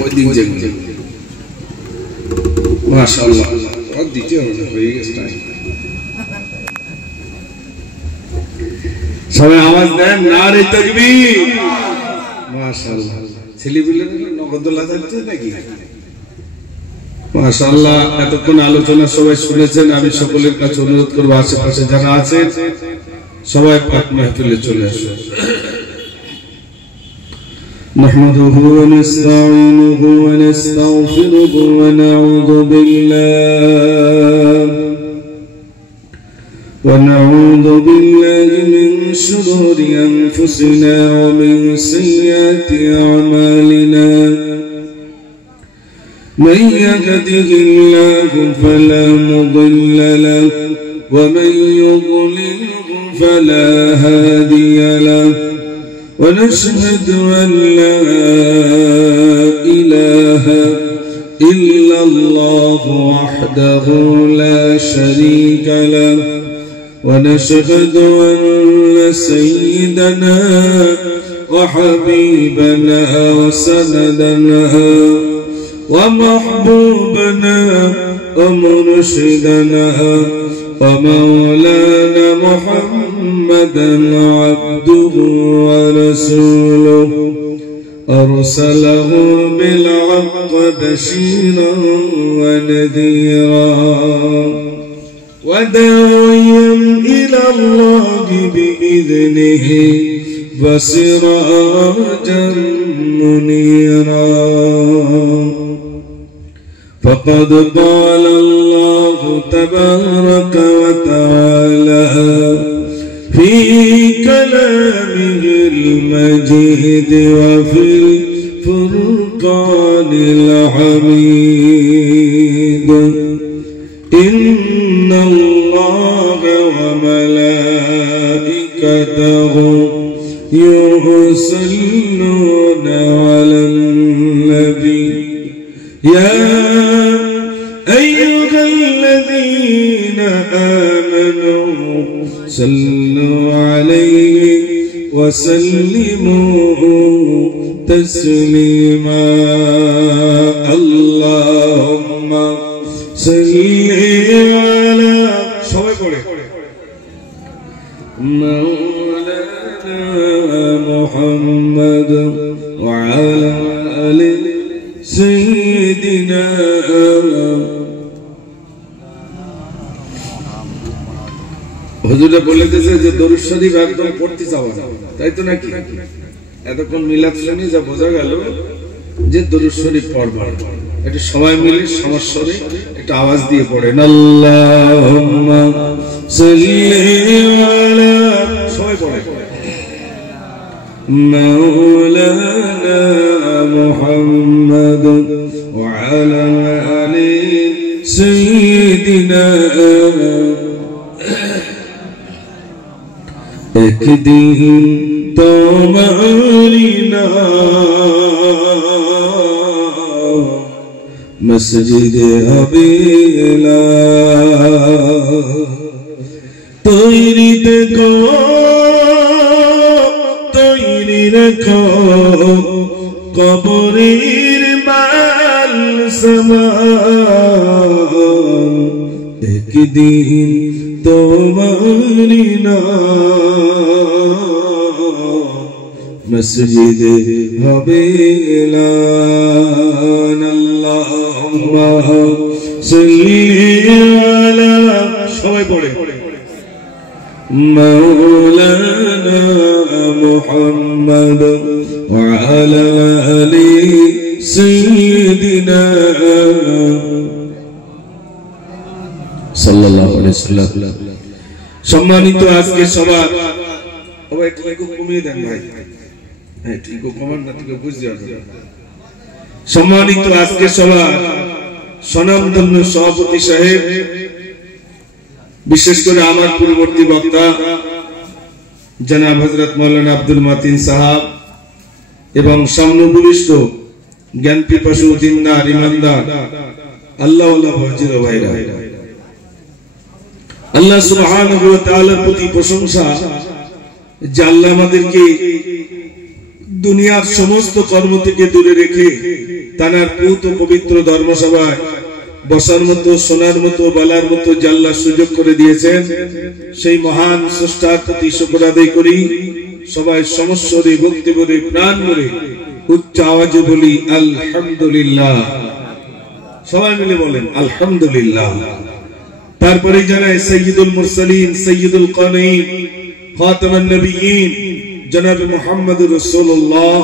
ওই দিন যে মাশাআল্লাহ আর দিতে হবে হয়ে গেছে টাইম সবাই আওয়াজ দেন নারে তাকবীর মাশাআল্লাহ ছেলেপিলে নগদুল্লাহ যাচ্ছে নাকি মাশাআল্লাহ এতক্ষণ আলোচনা সবাই শুনেছেন আমি সকলের কাছে অনুরোধ করব আশেপাশে যারা আছেন সবাই পাক মাহফিলে চলে আসুন نحمده ونستعينه ونستغفره ونعوذ بالله من شرور أنفسنا ومن سيئات أعمالنا من يهده الله فلا مضل له ومن يضلله فلا هادي له ونشهد أن لا إله إلا الله وحده لا شريك له ونشهد أن سيدنا وحبيبنا وسندنا ومحبوبنا ومرشدنا ومولانا محمدا عبده ورسوله أرسله بالحق بشيرا ونذيرا وداعيا إلى الله بإذنه وسراجا منيرا فقد قال الله تبارك وتعالى في كلامه المجيد وفي الفرقان الحميد إن الله وملائكته يصلون على النبي يا أيها الذين آمنوا صلوا عليه وسلموا تسليما اللهم صل على مولانا محمد وعلى آل سيدنا হুজুরে বলেছে যে দরুদ শরীফ একদম পড়তে যাওয়া তাই তো নাকি এতক্ষণ মিলাদ শুনি যা বোঝা গেল যে দরুদ শরীফ পড়বা এটা সবাই মিলে সমস্বরে একটা আওয়াজ দিয়ে পড়েন আল্লাহুম্মা সাল্লি আলা সবাই পড়ে মাওলানা মুহাম্মদ ওয়া আলা আলি সাইয়্যিদিনা एक दिन तुम्हारी नाम मस्जिद हबीला तैरी देखो तैरी रखो कबरीर माल समान एक दिन तुम्हारी मस्जिद हबीला अल्लाहुम्मा सल्ली अला সবাই পড়ে মাওলানা মুহাম্মদ ওয়া আলা আলি সাইয়্যিদিনা সাল্লাল্লাহু আলাইহি ওয়াসাল্লাম সম্মানিত আজকে সভা সবাই একটু কমিয়ে দেন ভাই হ্যাঁ ঠিক কমান না ঠিক বুঝতে হবে সম্মানিত আজকে সভা সনামধন্য সভাপতি সাহেব বিশেষ করে আমার পূর্ববর্তী বক্তা জনাব হযরত মাওলানা আব্দুল মাতিন সাহেব এবং সামনুপবিষ্ট জ্ঞান পিপাসু দিনদার ইমানদার আল্লাহওয়ালা ভাজির ভাইরা আল্লাহ সুবহানাহু ওয়া তাআলার প্রতি প্রশংসা যে আল্লাহ আমাদেরকে দুনিয়ার সমস্ত কর্ম থেকে দূরে রেখে তানার পুত ও পবিত্র ধর্মসভায় বসার মতো, শোনার মতো, বলার মতো জাল্লা সুযোগ করে দিয়েছেন। সেই মহান স্রষ্টার প্রতি শুকর আদায় করি। সবাই সমস্বরে, ভক্তি ভরে, প্রাণ ভরে উচ্চ আওয়াজে বলি আলহামদুলিল্লাহ। সবাই মিলে বলেন আলহামদুলিল্লাহ। তারপরে জানায় সাইয়্যিদুল মুরসালিন, সাইয়্যিদুল কাওনাইন, খাতামুন নবিয়্যিন জনাব মুহাম্মদুর রাসূলুল্লাহ,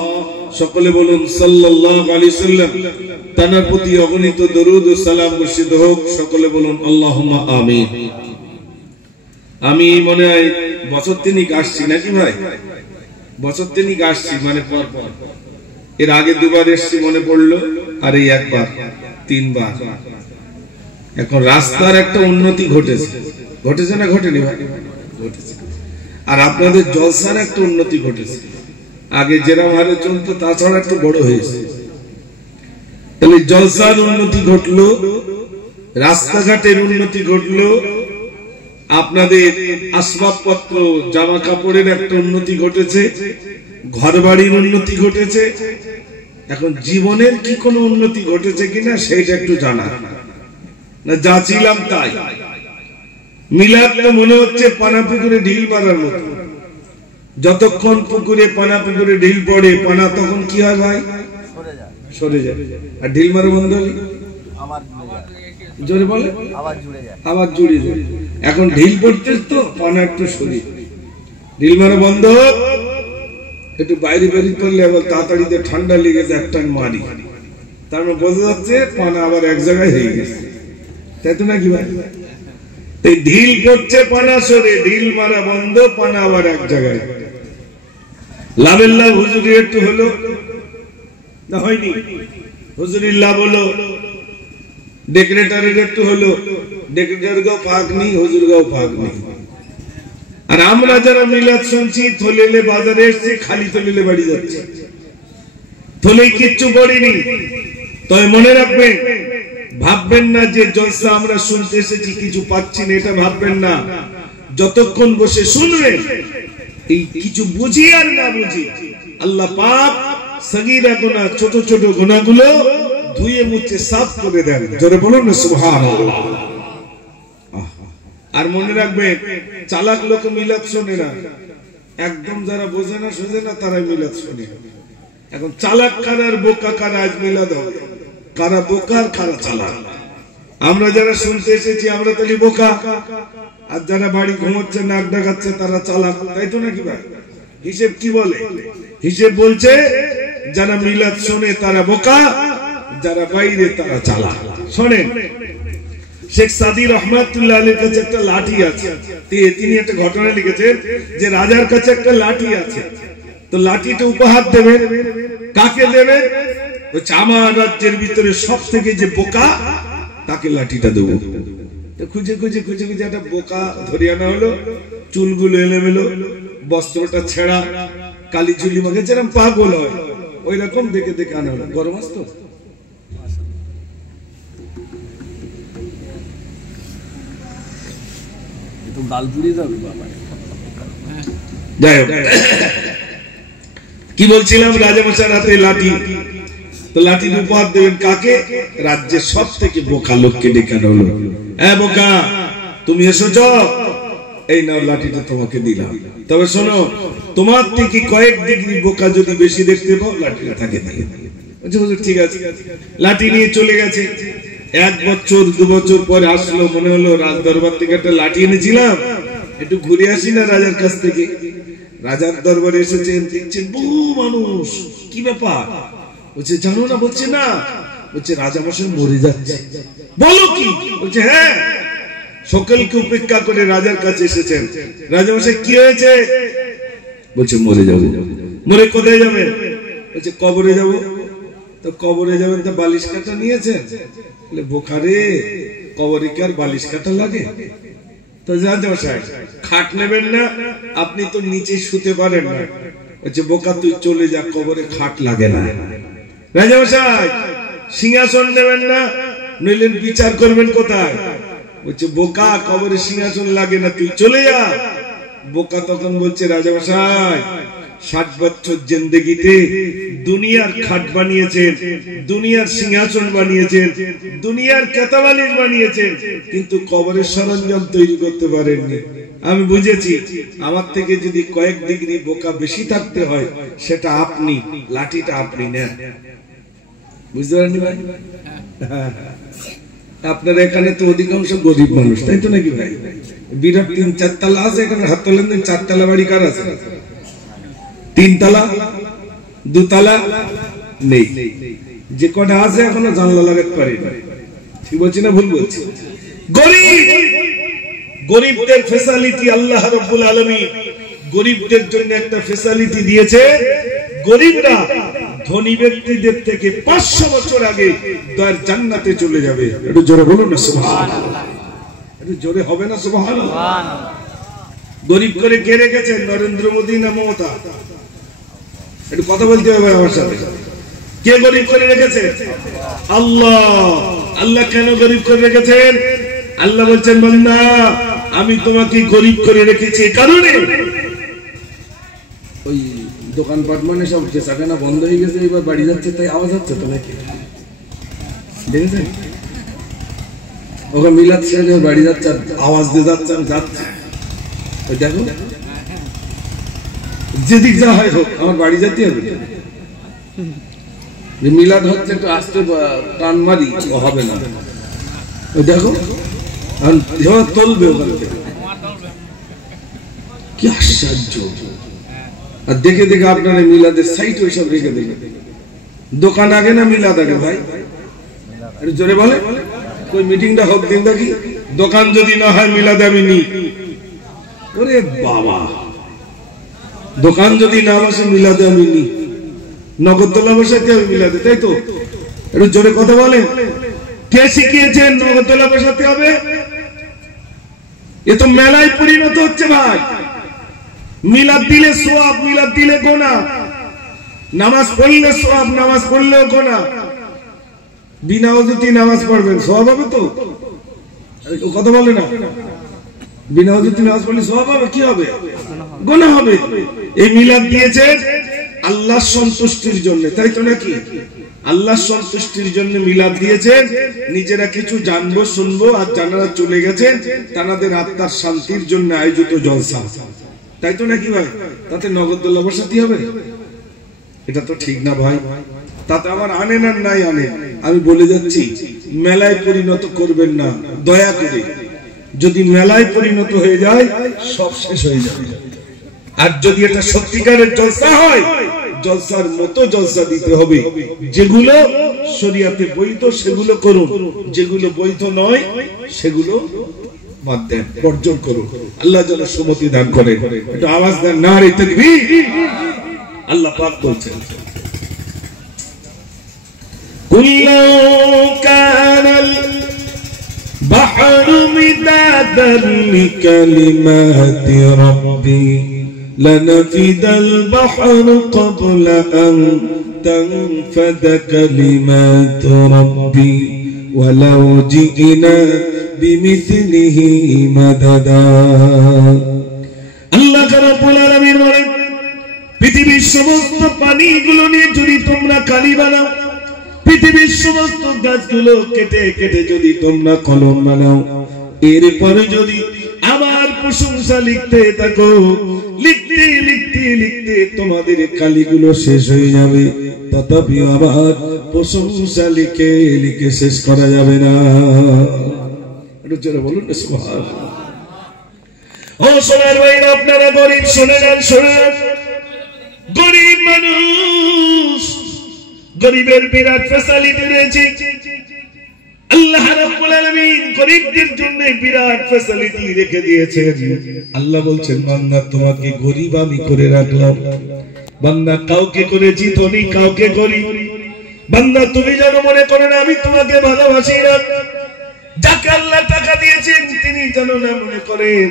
সকলে বলুন সাল্লাল্লাহু আলাইহি সাল্লাম। তার প্রতি অগণিত দরুদ ও সালাম বর্ষিত হোক। সকলে বলুন আল্লাহুম্মা আমিন। আমি মনে হয় বছর তিনিক আসছি নাকি ভাই? বছর তিনিক আসছি মানে পর পর। এর আগে দুবার এসছি মনে পড়লো, আর এই একবার, তিনবার। এখন রাস্তার একটা উন্নতি ঘটেছে। ঘটেছে না ঘটেনি ভাই? ঘটেছে। আর আপনাদের জলসার একটা উন্নতি ঘটেছে। আগে যেরকম হারে চলতো তাছাড়া একটু বড় হয়েছে। তাহলে জলসার উন্নতি ঘটলো, রাস্তাঘাটের উন্নতি ঘটলো, আপনাদের আসবাবপত্র, জামা কাপড়ের একটা উন্নতি ঘটেছে, ঘর বাড়ির উন্নতি ঘটেছে। এখন জীবনের কি কোনো উন্নতি ঘটেছে কিনা সেইটা একটু জানা না, যা ছিলাম তাই। মিলাদ তো মনে হচ্ছে পানা পুকুরে ঢিল মারার মতো। যতক্ষণ পুকুরে, পানা পুকুরে ঢিল পড়ে, পানা তখন কি হয় ভাই? সরে যায়। আর ঢিল মারা বন্ধ হলে জোরে বলে আবার জুড়ে যায়। এখন ঢিল পড়তে তো পানা একটু সরে, ঢিল মারা বন্ধ, একটু বাইরে বেরিয়ে করলে আবার তাড়াতাড়ি ঠান্ডা লেগে যায়, একটা মারি, তার মানে বোঝা যাচ্ছে পানা আবার এক জায়গায় হয়ে গেছে, তাই তো নাকি ভাই? ঢিল পড়ছে, পানা সরে, ঢিল মারা বন্ধ, পানা আবার এক জায়গায়। লাভের লাভ হুজুরি একটু হলো না, হয়নি? হুজুরির লাভ হলো, ডেকরেটারের একটু হলো, ডেকরেটার গাও ফাঁক নেই, হুজুর গাও ফাঁক নেই। আর আমরা যারা মিলাদ শুনছি, থলেলে বাজারে এসছে, খালি থলেলে বাড়ি যাচ্ছে, থলে কিচ্ছু পড়িনি। তবে মনে রাখবেন, ভাববেন না যে জলসা আমরা শুনতে এসেছি কিছু পাচ্ছি না, এটা ভাববেন না। যতক্ষণ বসে শুনবেন, এই কিছু বুঝি আর না বুঝি, আল্লাহ পাক সগীরা গুনাহ, ছোট ছোট গুনাহগুলো ধুয়ে মুছে সাফ করে দেন। জোরে বলুন না সুবহানাল্লাহ। আর মনে রাখবেন, চালাক লোক মিলাদ শোনে না, একদম যারা বোঝে না সোজে না তারাই মিলাদ শোনে। এখন চালাক কারার বোকা কারা আজ মিলাদ হবে, কারা বোকার কারা চালাক। আমরা যারা শুনতে এসেছি আমরা তাহলে বোকা, আর যারা বাড়ি ঘুমোচ্ছে, নাক ডাকাচ্ছে, তারা চালাক, তাই তো নাকি ভাই? হিসেব কি বলে? হিসেব বলছে যারা মিলাদ শোনে তারা বোকা, যারা বাইরে তারা চালাক। শোনেন, শেখ সাদি রহমাতুল্লাহ আলাইহির কাছে একটা লাঠি আছে। তিনি একটা ঘটনা লিখেছেন যে রাজার কাছে একটা লাঠি আছে, তো লাঠিটা উপহার দেবেন, কাকে দেবেন? আমার রাজ্যের ভিতরে সব থেকে যে বোকা তাকে লাঠিটা দেবো। খুঁজে খুঁজে খুঁজে খুঁজে একটা বোকা ধরে আনা হলো, চুলগুলো এলোমেলো, বস্ত্রটা ছেঁড়া, কালি চুলি মাখে, যেরকম পাগল হয় ওই রকম দেখে দেখে আনা হলো। গরম আসতো, যাই হোক, কি বলছিলাম, রাজামশাইয়ের হাতে লাঠি, তো লাঠির উপহার দেবেন কাকে? রাজ্যের সব থেকে বোকা লোককে ডেকে আনা হলো। হ্যাঁ বোকা, তুমি এসেছ, এই নাও লাঠিটা তোমাকে দিলাম। তবে শোনো, তোমার থেকে কয়েক ডিগ্রি বোকা যদি বেশি দেখতে পাও, লাঠিটা থাকে দিয়ে। ঠিক আছে, লাঠি নিয়ে চলে গেছে। 1 বছর 2 বছর পরে আসলো, মনে হলো রাজ দরবার থেকে একটা লাঠি এনেছিলাম, একটু ঘুরে আসি না রাজার কাছ থেকে। রাজার দরবারে এসেছেন, দেখছেন বহু মানুষ। কি ব্যাপার? বলছে জানো না? বলছে না। বলছে রাজামশাই মরে যাচ্ছে। বলো কি? বলছে হ্যাঁ। সকলকে উপেক্ষা করে রাজার কাছে এসেছেন। রাজামশাই কি হয়েছে? বলছে মরে যাবো। মরে কোথায় যাবেন? বলছে কবরে যাব। তো কবরে যাবেন, তো বালিশ কাটা নিয়েছেন? বলে বোকারে, কবরে কি আর বালিশ কাটা লাগে? তো রাজামশাই খাট নেবেন না, আপনি তো নিচে শুতে পারেন না। বলছে বোকা তুই চলে যা, কবরে খাট লাগে না। রাজামশাই সিংহাসন নেবেন না, নইলে বিচার করবেন কোথায়? বলছে বোকা কবরে সিংহাসন লাগে না, তুই চলে যা। বোকা তখন বলছে রাজামশাই 60 বছর জিন্দেগিতে দুনিয়ার খাট বানিয়েছেন, দুনিয়ার সিংহাসন বানিয়েছেন, দুনিয়ার কেতাবালিশ বানিয়েছেন, কিন্তু কবরের সরঞ্জাম তৈরি করতে পারেননি। আমি বুঝেছি আমার থেকে যদি কয়েক ডিগ্রি বোকা বেশি থাকতে হয় সেটা আপনি, লাঠিটা আপনি নেন। বুঝতে পারেননি ভাই? আপনার এখানে তো অধিকাংশ গরিব মানুষ, তাই তো নাকি ভাই? বিরাট 3-4 তলা আছে এখানে, হাত তোলেন। 4 তলা বাড়ি কার আছে? 3 তলা 2 তলা নেই। যে কটা আছে এখনো জানলা লাগাতে পারি না। ঠিক বলছি না ভুল বলছি? গরিব, গরিবদের ফ্যাসিলিটি আল্লাহ রাব্বুল আলামিন গরিবদের জন্য একটা ফ্যাসিলিটি দিয়েছে। গরিবরা ধনী ব্যক্তিদের থেকে 500 বছর আগে তার জান্নাতে চলে যাবে। একটু জোরে বলুন না সুবহানাল্লাহ। একটু জোরে হবে না সুবহানাল্লাহ? গরিব করে কে রেখেছেন? নরেন্দ্র মোদী না মমতা? একটু কথা বলতে হবে আমার সাথে। কে গরিব করে রেখেছেন? আল্লাহ। আল্লাহ কেন গরিব করে রেখেছেন? আল্লাহ বলছেন, বান্দা আমি তোমাকে গরিব করে রেখেছি কারণে ওই দোকানপাট মানে সব বেচাকেনা বন্ধ হয়ে গেছে, এবার বাড়ি যাচ্ছে, তাই আওয়াজ হচ্ছে তো নাকি? দেখেছেন ওকে মিলাদ শেষে বাড়ি যাচ্ছে, আওয়াজ দিয়ে যাচ্ছে, আমি যাচ্ছি। ওই দেখো যেদিক যা হয় হোক আমার বাড়ি যেতে হবে। মিলাদ হচ্ছে একটু আসতে টান মারি, হবে না। ওই দেখো চলবে ওখান থেকে, কি আশ্চর্য। আর দেখে দেখে আপনারা মিলাদের সাইট ওইসব রেখে দেখে দোকান আগে না মিলাদ আগে ভাই? জোরে বলে ওই মিটিংটা হোক দিন দেখি। দোকান যদি না হয় মিলাদ আমি নি। ওরে বাবা, দোকান যদি না বসে মিলাদে আমি নি, নগদতলা বসাতে হবে মিলাদে, তাই তো? একটু জোরে কথা বলে। কে শিখিয়েছেন নগদতলা বসাতে হবে? এ তো মেলায় পরিণত হচ্ছে ভাই। মিলাদ দিলে সওয়াব, মিলাদ দিলে গুনাহ। নামাজ পড়লে সওয়াব, নামাজ পড়লেও গুনাহ। বিনা ওযুতে নামাজ পড়বেন, সওয়াব হবে তো? কথা বলে না। বিনা ওযুতে নামাজ পড়লে সওয়াব হবে, কি হবে? গুনাহ হবে। এই মিলাদ দিয়েছে আল্লাহর সন্তুষ্টির জন্য, তাই তো নাকি? আল্লাহর সন্তুষ্টির জন্য মিলাদ দিয়েছেন। নিজেরা কিছু জানবো শুনবো, আর যারা চলে গেছেন তাদের আত্মার শান্তির জন্য আয়োজিত জলসা, তাই তো নাকি ভাই? তাতে নগদতলা বসাতে হবে? এটা তো ঠিক না ভাই। তাতে আমার আনেন আর নাই আনেন, আমি বলে যাচ্ছি মেলায় পরিণত করবেন না দয়া করে। যদি মেলায় পরিণত হয়ে যায় সব শেষ হয়ে যাবে। আর যদি এটা সত্যিকারের জলসা হয়, জলসার মতো জলসা দিতে হবে। যেগুলো শরীয়তে বৈধ সেগুলো করুন, যেগুলো বৈধ নয় সেগুলো বাদ দেন, বর্জন করুন। আল্লাহ যেন সুমতি দান করেন। একটু আওয়াজ দেন নারে তাকবীর। আল্লাহ পাক বলছেন, কুল্লু কানাল বাহরু মিদাদান লিকালিমাতি রাব্বি লানাফিদাল বাহরু ক্বাবলা আন তানফাদা কালিমাতু রাব্বি ওয়ালাউ জি'না বিমিথলিহি মাদাদা। আল্লাহ রাব্বুল আলামিন বলেন, পৃথিবীর সমস্ত পানিগুলো নিয়ে যদি তোমরা কালি বানাও, পৃথিবীর সমস্ত গাছগুলো কেটে কেটে যদি তোমরা কলম বানাও, এরপরে যদি আমার প্রশংসা লিখতে থাকো, লিখতে লিখতে লিখতে তোমাদের কালিগুলো শেষ হয়ে যাবে, তথাপি আবার প্রশংসা লিখে লিখে শেষ করা যাবে না। একটু জোরে বলুন না সুবহানাল্লাহ। ও সোনার ভাইরা, আপনারা গরিব, শুনে যান, শুনে যান। গরিব মানুষ, গরিবের বিরাট ফ্যাসিলিটি রয়েছে। আল্লাহ রাব্বুল আলামিন গরিবদের জন্য বিরাট ফ্যাসিলিটি রেখে দিয়েছেন। আল্লাহ বলছেন, বান্দা তোমাকে গরিব আমি করে রাখলাম। বান্দা কাউকে করেছি ধনী, কাউকে গরিব। বান্দা তুমি যেন মনে করেন আমি তোমাকে ভালোবাসি না। যাকে আল্লাহ টাকা দিয়েছেন তিনি যেন না মনে করেন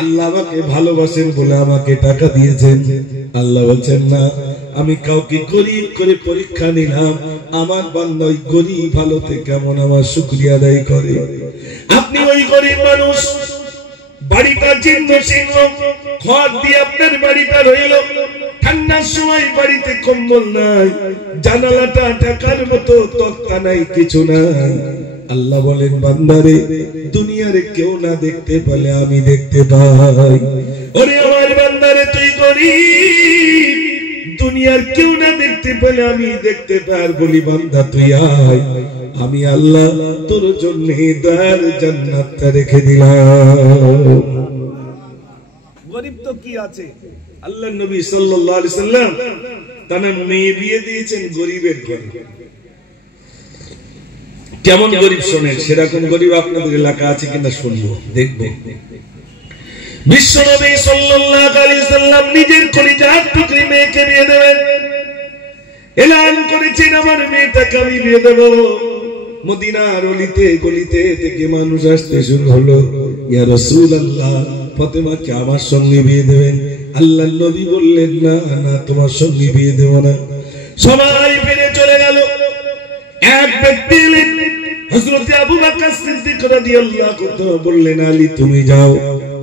আল্লাহ আমাকে ভালোবাসেন বলে আমাকে টাকা দিয়েছেন। আল্লাহ বলছেন, না, আমি কাউকে গরিব করে পরীক্ষা নিলাম, আমার বান্দা ওই গরিব ভালোতে কেমন আমার শুকরিয়া আদায় করে। আপনি ওই গরিব মানুষ, বাড়িটা জীর্ণ শীর্ণ, ঘর দিয়ে আপনার বাড়িটা রইল, ঠান্ডার সময় বাড়িতে কম্বল নাই, জানালাটা ঢাকার মতো তক্তা নাই, কিছু নাই। আল্লাহ বলেন বান্দারে দুনিয়ারে কেউ না দেখতে পেলে আমি দেখতে পাই। ওরে আমার বান্দারে তুই গরীব, দুনিয়ার কেউ না দেখতে পেলে আমি দেখতে পাই। বলি বান্দা তুই আয়, আমি আল্লাহ তোর জন্য দয়ার জান্নাতটা রেখে দিলাম। গরীব তো কি আছে? আল্লাহ নবী সাল্লাল্লাহু আলাইহি সাল্লাম তার মেয়ে বিয়ে দিয়েছেন গরীবের ঘরে। কেমন গরীব শোনেন, সেরকম গরীব আপনাদের এলাকা আছে কিনা শুনবো, দেখবো। বিশ্বনবী সাল্লাল্লাহু আলাইহি সাল্লাম নিজের কলিজার টুকরি মেয়েকে বিয়ে দেবেন, এলান করেছেন আমার মেয়েটাকে আমি বিয়ে দেব। মদিনার অলিতে গলিতে থেকে মানুষ আসতে শুরু হলো, ইয়া রাসূলুল্লাহ ফাতেমাকে আমার সঙ্গে বিয়ে দেবেন। আল্লাহর নবী বললেন না না, তোমার সঙ্গে বিয়ে দেব না। সবাই ফিরে চলে গেল। এক ব্যক্তি হযরত আবু বকর সিদ্দিক রাদিয়াল্লাহু তাআলা বললেন, আলী তুমি যাও,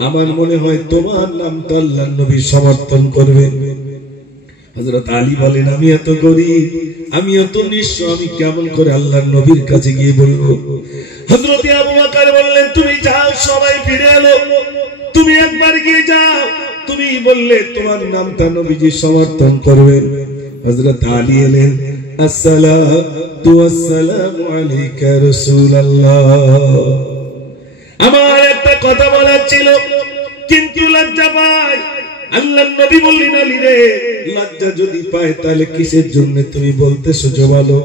আমার মনে হয় তোমার নামটা আল্লাহর নবী সমর্থন করবে। হযরত আলী বলেন, আমি এত গরীব, আমি এত নিঃস্ব, আমি কেমন করে আল্লাহর নবীর কাছে গিয়ে বলবো? হযরত আবু বকর বললেন, তুমি যাও, সবাই ফিরে এলো, তুমি একবার গিয়ে যাও, তুমি বললে তোমার নামটা নবীজি সমর্থন করবেন। হযরত আলী এলেন, আসসালাতু ওয়াসসালামু আলাইকা রাসূলুল্লাহ। আমার একটা কথা বলার ছিল, কিন্তু লজ্জা পাই। আল্লাহর নবী বললেন, আলী রে, লজ্জা যদি পায় তাহলে কিসের জন্য তুমি বলতেছো যে বলো?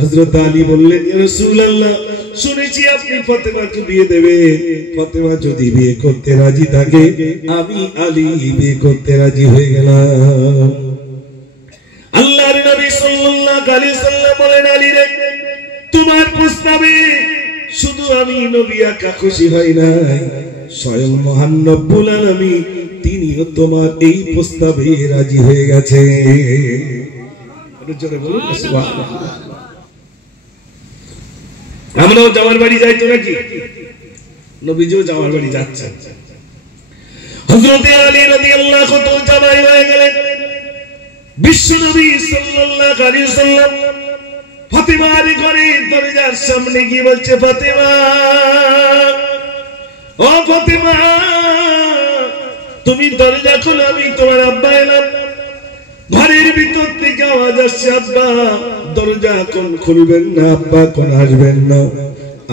হযরত আলী বললেন, ইয়া রাসূলুল্লাহ, শুনেছি আপনি ফাতেমাকে বিয়ে দেবেন, ফাতেমা যদি বিয়ে করতে রাজি থাকে আমি আলী বিয়ে করতে রাজি হয়ে গেলাম। আল্লাহর নবী সাল্লাল্লাহু আলাইহি সাল্লাম বলেন, আলী রে, তোমার প্রস্তাবে শুধু আমি নবী একা খুশি হই নাই, স্বয়ং মহান রব্বুল আলামিন তিনিও তোমার এই প্রস্তাবে রাজি হয়ে গেছে। জোরে বলুন সুবহানাল্লাহ। আমরাও জামার বাড়ি যাই তো নাকি? নবীজিও জামার বাড়ি যাচ্ছেন। হযরত আলী রাদিয়াল্লাহু তাআলা জামাই হয়ে গেলেন। বিশ্বনবী সাল্লাল্লাহু আলাইহি ওয়াসাল্লাম ফাতেমার ঘরে দরজার সামনে গিয়ে বলছে, ফাতেমা, ও ফাতেমা, তুমি দরজা খোলো, আমি তোমার আব্বা এলাম। ঘরের ভিতর থেকে আওয়াজ আসছে, আব্বা দরজা কোন খুলবেন না, আব্বা কোন আসবেন না।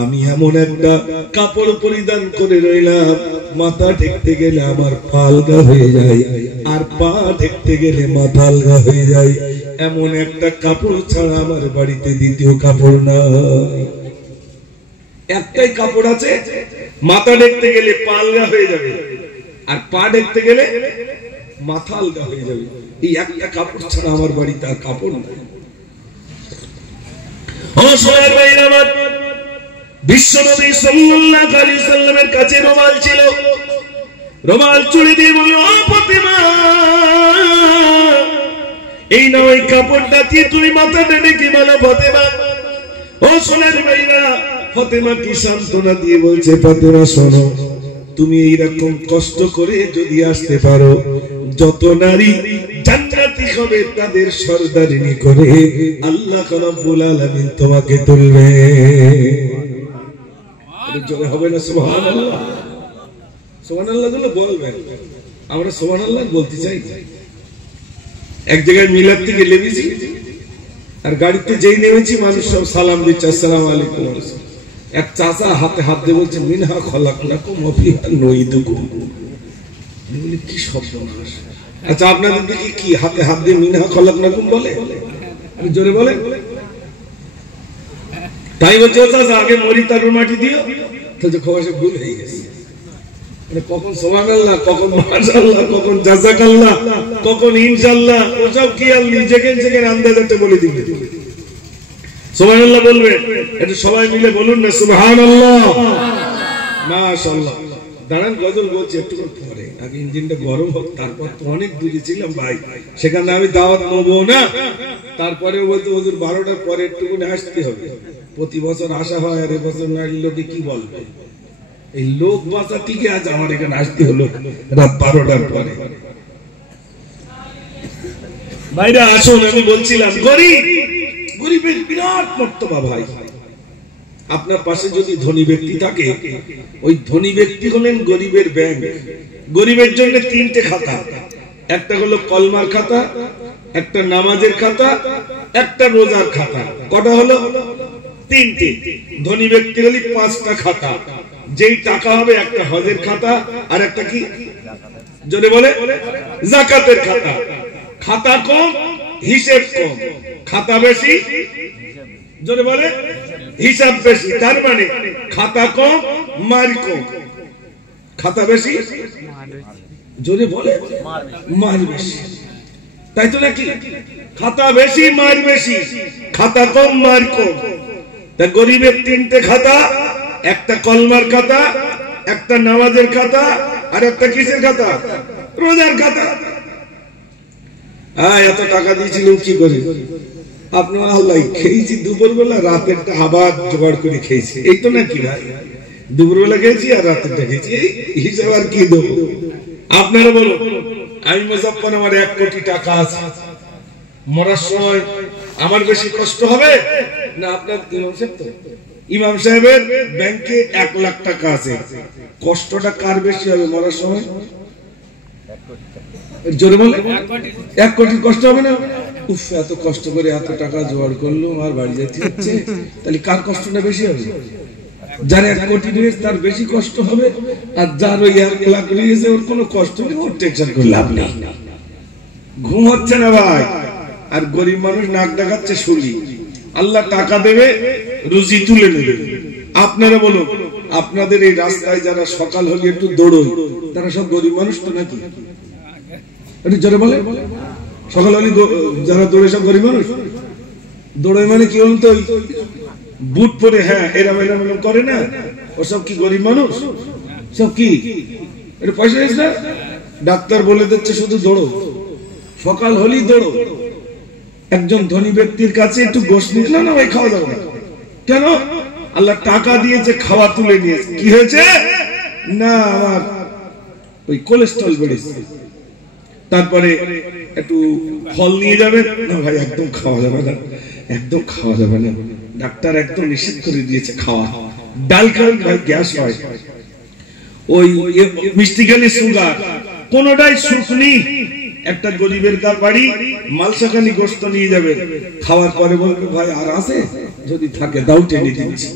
আমি এমন একটা কাপড় পরিধান করে রইলাম, মাথা ঢেকতে গেলে আমার পা আলগা হয়ে যায়, আর পা ঢেকতে গেলে মাথা আলগা হয়ে যায়। এমন একটা কাপড় ছাড়া আমার বাড়িতে দ্বিতীয় কাপড় নাই। একটাই কাপড় আছে, মাথা ঢেকতে গেলে পা আলগা হয়ে যাবে, আর পা ঢেকতে গেলে মাথা আলগা হয়ে যাবে। এই একটা কাপড় ছাড়া আমার বাড়িতে আর কাপড় নাই। বিশ্বনবী সাল্লাল্লাহু আলাইহি সাল্লামের কাছে রুমাল ছিল, রুমাল চুড়ি দিয়ে বলল, ও ফাতেমা, এই না ওই কাপড়টা দিয়ে তুমি মাথাটা ঢেকে বলো ফাতেমা। ও সোনার ভাইরা, ফাতেমা কি সান্ত্বনা দিয়ে বলছে, ফাতেমা শোনো, তুমি এইরকম কষ্ট করে যদি আসতে পারো, যত নারী জান্নাতি হবে তাদের সরদারিনী করে আল্লাহ রাব্বুল আলামিন তোমাকে তুলবে। জোরে হবে না সুবহানাল্লাহ? সুবহানাল্লাহ গুলো বলবেন, আমরা সুবহানাল্লাহ বলতে চাই। এক জায়গায় মিলাদ থেকে লেগেছি, আর গাড়িতে যেই নেমেছি মানুষ সব সালাম দিচ্ছে, আসসালামু আলাইকুম। এক চাচা হাতে হাত দিয়ে বলছে, মিনহা খলাকনাকুম ওয়া ফিহা নুঈদুকুম। আমি বলি, কি সর্বনাশ! আচ্ছা, আপনাদের দিকে কি হাতে হাত দিয়ে মিনহা খলাকনাকুম বলে? আমি জোরে বলে তাই বলছে, চাচা আগে মরি তারপর মাটি দিও। তো খবর সব ভুল হয়ে গেছে। মানে কখন সুবহানাল্লাহ, কখন মাশাআল্লাহ, কখন জাযাকাল্লাহ, কখন ইনশাআল্লাহ, ওসব কি আর নিজেকে আন্দাজে বলে দিবে। সুবহানাল্লাহ বলবে, এটা সবাই মিলে বলুন না সুবহানাল্লাহ, মাশাআল্লাহ। দাঁড়ান, গজল বলছি একটু পরে, আগে ইঞ্জিনটা গরম হোক, তারপর তো অনেক দূরে ছিলাম ভাই, সেখানে আমি দাওয়াত নেবো না। তারপরে বলতে হুজুর 12টার পরে একটুখানি আসতে হবে। প্রতি বছর আসা হয়, আর এবছর না আসলে লোকে কি বলবে? এই লোক বাঁচা টিকে আজ আমার এখানে আসতে হলো রাত 12টার পরে। ভাইরা আসুন, আমি বলছিলাম গরিবের বিরাট মর্তবা ভাই। আপনার পাশে যদি ধনী ব্যক্তি থাকে, ওই ধনী ব্যক্তি হলেন গরিবের ব্যাংক। গরিবের জন্য তিনটে খাতা, একটা হলো কলমার খাতা, একটা নামাজের খাতা, একটা রোজার খাতা। কটা হলো? তিনটে। ধনী ব্যক্তি হলে পাঁচটা খাতা, যেই টাকা হবে একটা হজের খাতা, আর একটা কি জোরে বলে যাকাতের খাতা। খাতা কম, হিসেব কম। খাতা বেশি, জোরে বলে হিসাব বেশি। তার মানে খাতা কম, মার কম। খাতা বেশি, জোরে বলে মার বেশি। তাই তো নাকি? খাতা বেশি, মার বেশি। খাতা কম, মার কম। তা গরিবের তিনটে খাতা, একটা কলমার খাতা, একটা নামাজের খাতা, আর একটা কিসের খাতা? রোজার খাতা। এত টাকা দিয়েছিল কি করে? আপনার আল্লাহ খেয়েছি দুপুরবেলা, রাতেরটা আবার জোগাড় করে খেয়েছি। এই তো নাকি ভাই? দুপুরবেলা খেয়েছি আর রাতেরটা খেয়েছি, এই হিসাব আর কি দেবো? আপনারা বলো, আমি মুজাফফর, আমার 1 কোটি টাকা আছে, মরার সময় আমার বেশি কষ্ট হবে না আপনার ইমাম সাহেব? তো ইমাম সাহেবের ব্যাংকে 1 লাখ টাকা আছে, কষ্টটা কার বেশি হবে মরার সময়? জোরে বলে 1 কোটি কষ্ট হবে না? উফ, এত কষ্ট করে এত টাকা জোগাড় করলো, আর বাড়ি যেতে হচ্ছে, তাহলে কার কষ্টটা বেশি হবে? যার 1 কোটি রয়েছে তার বেশি কষ্ট হবে, আর যার ওই 1 লাখ রয়েছে ওর কোনো কষ্ট নেই, ওর টেনশন করে লাভ নেই। ঘুম হচ্ছে না ভাই, আর গরিব মানুষ নাক দেখাচ্ছে শুলি। আল্লাহ টাকা দেবে, রুজি তুলে নেবে। আপনারা বলো, আপনাদের এই রাস্তায় যারা সকাল হলে একটু দৌড়োয়, তারা সব গরিব মানুষ তো নাকি? একটু জোরে বলে, সকাল হলে যারা দৌড়ে সব গরিব মানুষ? দৌড়োয় মানে কি বলতো, বুট পরে, হ্যাঁ এরম এরম এরম করে না, ওসব কি গরিব মানুষ? সব কি এটা পয়সা দিস না? ডাক্তার বলে দিচ্ছে শুধু দৌড়ো, সকাল হলেই দৌড়ো। একজন ধনী ব্যক্তির কাছে একটু গোশত নিল না, ভাই খাওয়া যাবে না। কেন? আল্লাহ টাকা দিয়েছে, খাওয়া তুলে নিয়েছে। কি হয়েছে না, আমার ওই কোলেস্ট্রল বেড়েছে। তারপরে একটু ফল নিয়ে যাবে না, ভাই একদম খাওয়া যাবে না, একদম খাওয়া যাবে না, ডাক্তার একদম নিষেধ করে দিয়েছে খাওয়া। ডাল খান ভাই গ্যাস হয়, ওই মিষ্টি খেলে সুগার, কোনটাই সুখ নেই। একটা গরিবের বাড়ি মালসাখানি গোশত নিয়ে যাবে, খাওয়ার পরে বলবে ভাই আর আছে, যদি থাকে দাও টেনে দিচ্ছি।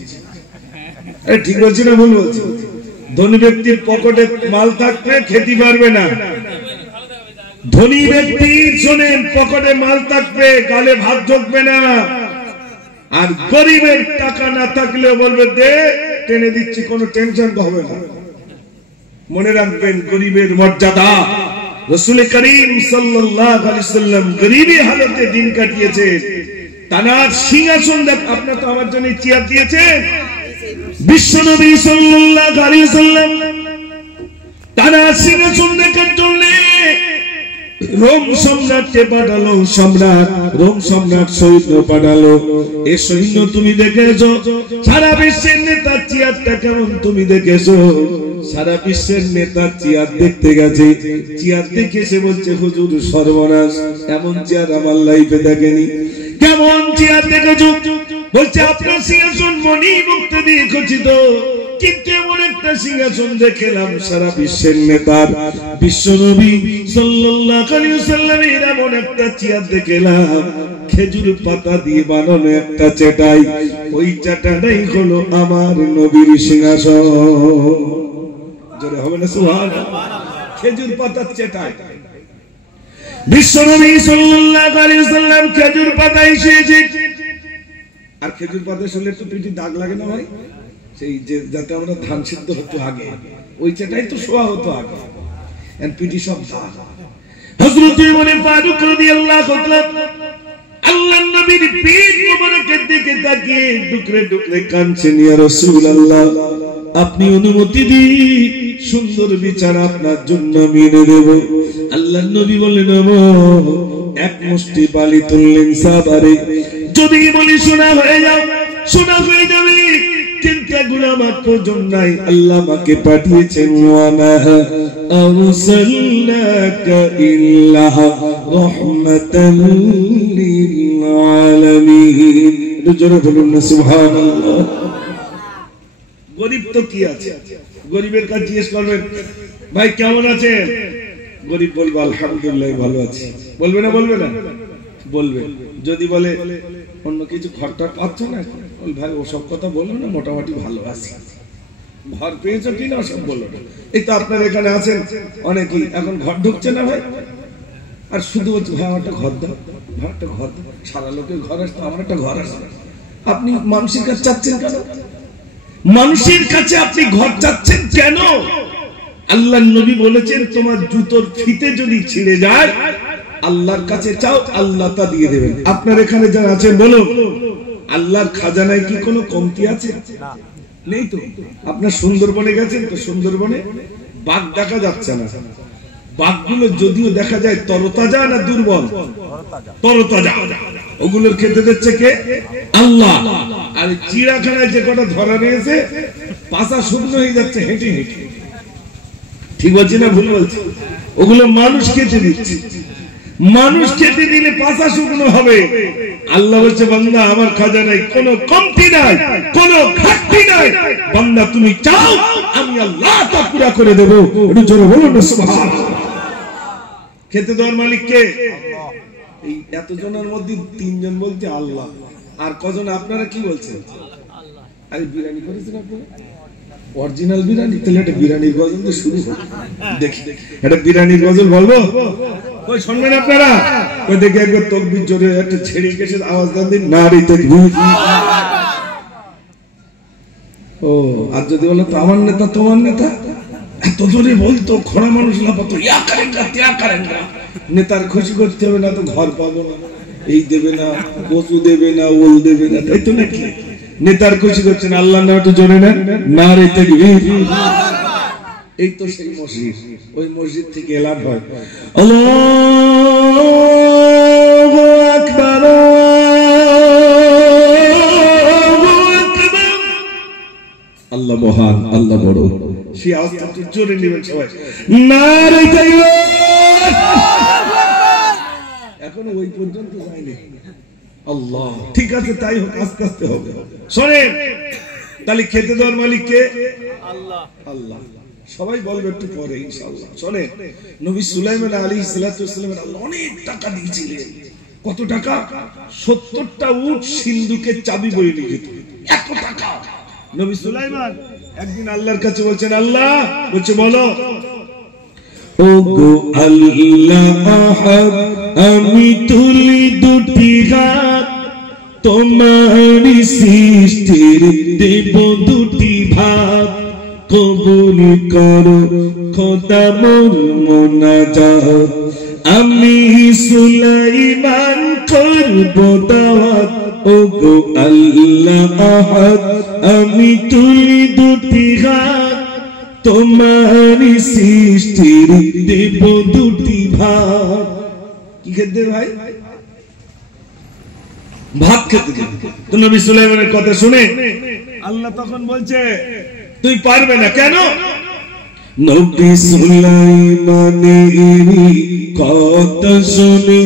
ঠিক বলছি না ভুল বলছি? ধনী ব্যক্তির পকেটে মাল থাকবে, খেতে পারবে না। ধনী ব্যক্তির শোনেন পকেটে মাল থাকবে, গালে ভাত ঢুকবে না। আর গরিবের টাকা না থাকলে বলবে দে, টেনে দিচ্ছি, কোনো টেনশন হবে না। মনে রাখবেন গরিবের মর্যাদা। রাসূল করিম সাল্লাল্লাহু আলাইহি ওয়াসাল্লাম গরিবী হালতে দিন কাটিয়েছেন। তানার সিংহাসন দেখ, আপনি তো আমার জন্য চেয়ার দিয়েছেন। বিশ্বনবী সাল্লাল্লাহু আলাইহি ওয়াসাল্লাম তানার সিংহাসন দেখার জন্য রোম সম্রাটকে পাঠালো। রোম সম্রাট সৈন্য পাঠালো। এই সৈন্য তুমি দেখেছো? সারা বিশ্বের নেতার চেয়ারটা কেমন তুমি দেখেছো? সারা বিশ্বের নেতার চেয়ার দেখতে গেছে, চেয়ার দেখে সে বলছে হুজুর সর্বনাশ, এমন চেয়ার আমার লাইফে দেখেনি। কেমন চেয়ার দেখেছো? বলছে আপনার সিংহাসন মণি মুক্ত দিয়ে খচিত, কিন্তু এমন একটা সিংহাসন দেখলাম সারা বিশ্বের নেতার, বিশ্বনবী সাল্লাল্লাহু আলাইহি ওয়াসাল্লামের এমন একটা চেয়ার দেখলাম, খেজুর পাতা দিয়ে বানানো একটা চেটাই, ওই চেটাই হলো আমার নবীর সিংহাসন। জোরে হবে না সুবহানাল্লাহ? খেজুর পাতার চেটাই। বিশ্বনবী সাল্লাল্লাহু আলাইহি ওয়াসাল্লাম খেজুর পাতা এসেছে, আর খেজুর পাতা শুনলে একটু পিঠে দাগ লাগে না ভাই? সেই যে যাতে আমরা ধান সিদ্ধ হতো আগে, ওই চেটাই তো শোয়া হতো আগে, আর পিঠে সব দাগ। হযরত ইবনে ফারুক রাদিয়াল্লাহু তাআলা আল্লাহর নবীর পিঠ মোবারকের দিকে তাকিয়ে টুকরে টুকরে কাঁদছেন, ইয়া রাসূলুল্লাহ আপনি অনুমতি দিন, সুন্দর বিচার আপনার জন্য মেনে দেব। আল্লাহর নবী বললেন এক মুষ্টি বালি তুললেন সাবারে, যদি বলি সোনা হয়ে যাও সোনা হয়ে যাবে, কিন্তু এগুলো আমার প্রয়োজন নাই। আল্লাহ আমাকে পাঠিয়েছেন ওয়া মা আরসালনাকা ইল্লা রাহমাতাল লিল আলামিন। জোরে বলুন না সুবহানাল্লাহ। গরিব তো কি আছে, গরিবের কাছে জিজ্ঞেস করবেন ভাই কেমন আছেন, গরিব বলবে আলহামদুলিল্লাহ ভালো আছি। বলবে না? বলবে না? বলবে। যদি বলে অন্য কিছু ঘরটা পাচ্ছ না, বল ভাই ওসব কথা বলো না, মোটামুটি ভালো আছি। ঘর পেয়েছো কিনা ওসব বলো না। এই তো আপনার এখানে আছেন অনেকেই, এখন ঘর ঢুকছে না ভাই, আর শুধু বলছে ভাই আমার একটা ঘর দাও, ভাই একটা ঘর দাও। সারা লোকের ঘর আসতো, আমার একটা ঘর আসবে। আপনি মানুষের কাছে চাচ্ছেন কেন? মানুষের কাছে আপনি ঘর চাচ্ছেন কেন? আল্লাহ নবী বলেছেন তোমার জুতোর ফিতে যদি ছিঁড়ে যায় আল্লাহর কাছে চাও, আল্লাহ তা দিয়ে দেবেন। আপনার এখানে যারা আছে বলুন, আল্লাহর খাজানায় কি কোনো কমতি আছে? নেই তো। আপনার সুন্দরবনে গেছেন তো, সুন্দরবনে বাঘ দেখা যাচ্ছে না। বাঘগুলো যদিও দেখা যায় তরতাজা না দুর্বল? তরতাজা। ওগুলোর খেতে দিচ্ছে কে? আল্লাহ। আর চিড়িয়াখানায় যে কটা ধরা নিয়েছে পাছা শুকনো হয়ে যাচ্ছে হেঁটে হেঁটে। ঠিক বলছি না ভুল বলছি? ওগুলো মানুষ খেতে দিচ্ছে। মানুষ খেতে দিলে পাছা শুকনো হবে। আল্লাহ বলছে বান্দা আমার খাজানায় কোনো কমতি নাই, কোনো ঘাটতি নাই। বান্দা তুমি চাও আমি আল্লাহ তা পুরা করে দেব। একটু জোরে বলুন না সুবহানাল্লাহ। খেতে দেওয়ার মালিক কে? এই এতজনের মধ্যে তিনজন বলছে আল্লাহ, আর কজন আপনারা কি বলছেন? আরে বিরিয়ানি করেছেন আপনারা? অরিজিনাল বিরিয়ানি? তাহলে একটা বিরিয়ানির গজল তো শুরু হোক। দেখি একটা বিরিয়ানির গজল বলবো, ওই শুনবেন আপনারা? ওই দেখি একবার তাকবীর জোরে একটা ছেড়ে গেছে আওয়াজ দেন দিন নারী তাকবীর। ও আর যদি বলো তো আমার নেতা তোমার নেতা, এত জোরে বলতো খোড়া মানুষ লাপাতো, ইয়া করেঙ্গা ত্যাগ করেঙ্গা। নেতার খুশি করতে হবে না তো ঘর পাবো না, এই দেবে না, কচু দেবে না, ওল দেবে না, তাই তো নাকি? নেতার খুশি করছেন, আল্লাহ না একটু জোরে নেন নারী তাকবীর। এই তো সেই মসজিদ, ওই মসজিদ থেকে এলান হয় আল্লাহু আকবার, আল্লাহ মহান, আল্লাহ বড়। সেই আওয়াজটা একটু জোরে নেবেন সবাই, নারী তাকবীর। এখনো ওই পর্যন্ত যায়নি। আল্লাহ ঠিক আছে, তাই হোক, আস্তে আস্তে হবে। শোনেন তাহলে খেতে দেওয়ার মালিক কে? আল্লাহ। আল্লাহ সবাই বলবে একটু পরে ইনশাআল্লাহ। শোনেন নবী সুলাইমান আলাইহিস সালাতু ওয়াস সালাম আল্লাহ অনেক টাকা দিয়েছিলেন। কত টাকা? 70টা উট সিন্ধুকের চাবি বয়ে নিয়ে যেত। এত টাকা নবী সুলাইমান একদিন আল্লাহর কাছে বলছেন, আল্লাহ বলছে বলো, ওগো আল্লাহ আহাদ আমি তুলি দুটি হাত, তোমারই সৃষ্টির দেব দুটি ভাত, কবুল করো খোদা মোর মোনাজাত, আমি সুলাইমান করব দাওয়াত। ওগো আল্লাহ আহাদ আমি তুলি দুটি হাত, তোমারই সৃষ্টির দেব দুটি ভাত। কি খেতে ভাই? ভাত খেতে। তো নবী সুলাইমানের কথা শুনে আল্লাহ তখন বলছে তুই পারবে না। কেন? নবী সুলাইমানের কথা শুনে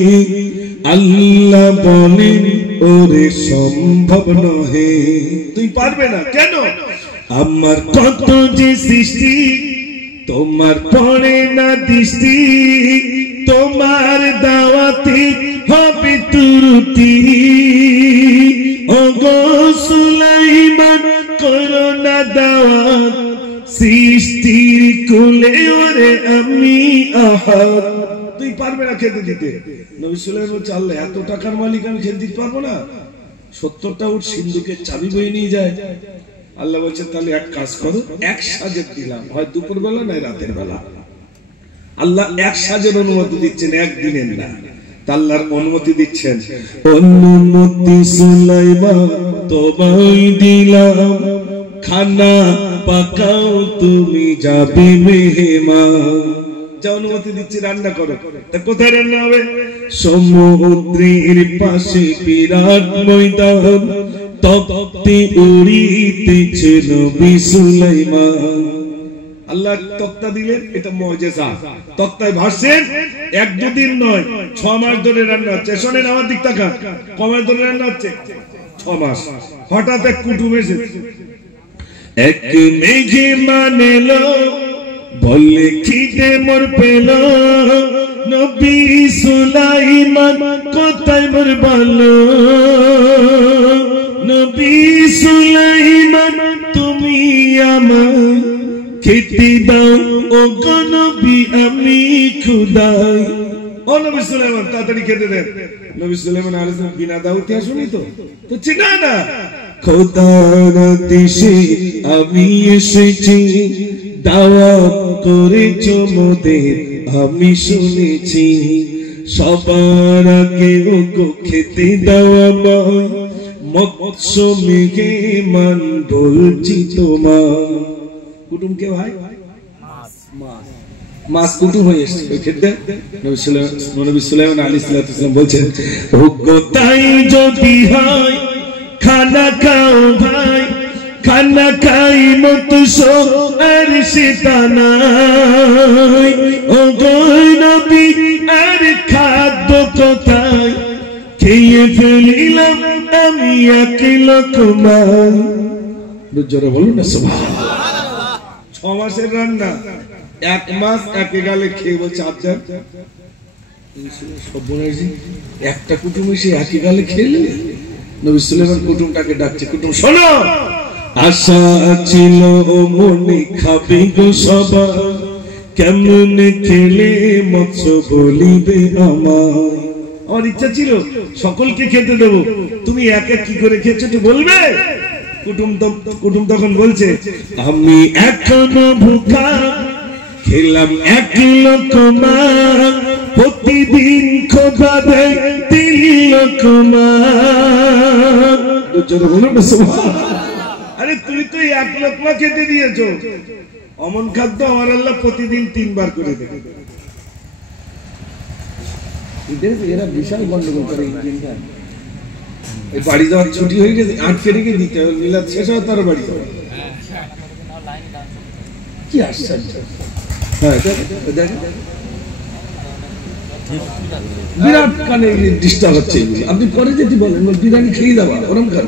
আল্লাহ বলেন ওরে সম্ভব নহে, তুই পারবে না। কেন? আমার কত যে সৃষ্টি তোমার পড়ে না দৃষ্টি, তোমার দাওয়াতে হবে ত্রুটি, ওগো সুলাইমান করো না দাওয়াত, সৃষ্টির কোলে ওরে আমি আহাদ। তুই পারবে না খেতে দিতে। নবী সুলাইমান বলছে আল্লাহ এত টাকার মালিক, আমি খেতে দিতে পারবো না? 70টা উট সিন্ধুকের চাবি বয়ে নিয়ে যায়। আল্লাহ বলছে তাহলে এক কাজ করো, এক সাজের দিলাম, হয় দুপুর বেলা নয় রাতের বেলা। আল্লাহ এক সাজের অনুমতি দিচ্ছেন, একদিনের না। আল্লাহর অনুমতি দিচ্ছেন, অনুমতি সুলাইমান তোমায় দিলাম, খানা পাকাও তুমি যাবে মেহমান। যা অনুমতি দিচ্ছি রান্না করো। তা কোথায় রান্না হবে? সমুদ্রের পাশে বিরাট ময়দান, তপ্তে উড়িতেছে নবী সুলাইমান। আল্লাহ তক্তা দিলেন, এটা মুজিজা। তক্তায় ভাসছেন, এক দুদিন নয় 6 মাস ধরে রান্না হচ্ছে। শোনেন আমার দিক তাকান, কমায় ধরে রান্না হচ্ছে 6 মাস। হঠাৎ এক কুটুম এসেছে, এক মেঘে মানেলো বলে খিদে মোর পেল, নবী সুলাইমান কোথায় মোর বলো, নবী সুলাইমান তুমি আমার খেতে দাও, ও গো নবী আমি ক্ষুধায়। ও নবী সুলাইমান তাড়াতাড়ি খেতে দেন। নবী সুলাইমান আলাইহিস সালাম বিনা দাওয়াতে আসেনি তো চিনা না। খোদার দেশে আমি এসেছি, দাওয়াত করেছো মোদের আমি শুনেছি, সবার আগে ওগো খেতে দাও আমায়, মৎস্য মেঘে মান বলছি তোমার। কুটুম কে ভাই? মাছ কুটুম হয়ে এসছে খেতে। নবী সুলাইমান আলাইহিস সালাম বলছেন, ওগো তাই যদি হয় খানা খাও ভাই, খানা খাই মৎস্য আর শীতানাই, ও গো নবী আর খাদ্য কোথায়, খেয়ে ফেলিলাম আমি এক লোকমা। জোরে বলুন না সুবহানাল্লাহ। 6 মাসের রান্না 1 মাস একে গালে খেয়ে বলছে আবদার। একটা কুটুম এসে একে গালে খেলে। নবী সুলাইমান কুটুমটাকে ডাকছে, কুটুম শোনো, আশা ছিল মনে খাবি গো সবাই, কেমন খেলে মৎস্য বলিবে আমায়। আমার ইচ্ছা ছিল সকলকে খেতে দেবো, তুমি এক এক কি করে খেয়েছো একটু বলবে? কুটুম তখন বলছে, আমি এখনো ভুখা, খেলাম 1 লোকমা, প্রতিদিন খোদা দেয় 3 লোকমা। আরে তুমি তো 1 লোকমা খেতে দিয়েছো, অমন খাদ্য আমার আল্লাহ প্রতিদিন 3 বার করে দেবে। এরা বিশাল গন্ডগোল করে। বাড়ি যাওয়ার ছুটি হয়ে গেছে, আটকে রেখে দিতে হবে, মিলাদ শেষ হয় তার বাড়ি যাওয়া। কি আশ্চর্য! হ্যাঁ বিরাট কানে ডিস্টার্ব হচ্ছে। আপনি পরে যেতে বলেন বিরিয়ানি খেয়ে যাবা, ওরম খান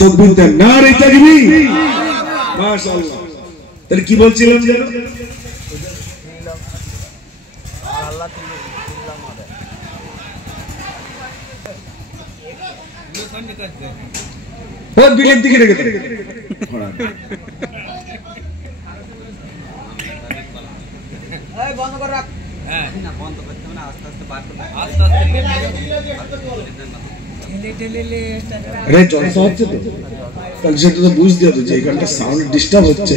তকবীর দেন, নারে তাকবীর, মাশাআল্লাহ। তাহলে কি বলছিলাম যেন? ওর বিলের দিকে রেখে দেন। বন্ধ করে রাখ। হ্যাঁ না বন্ধ করতে হবে না, আস্তে আস্তে বার করতে হবে, আস্তে আস্তে আরে জলসা হচ্ছে তো, তাহলে সেটা তো বুঝতে হবে যে এখানটা সাউন্ড ডিস্টার্ব হচ্ছে।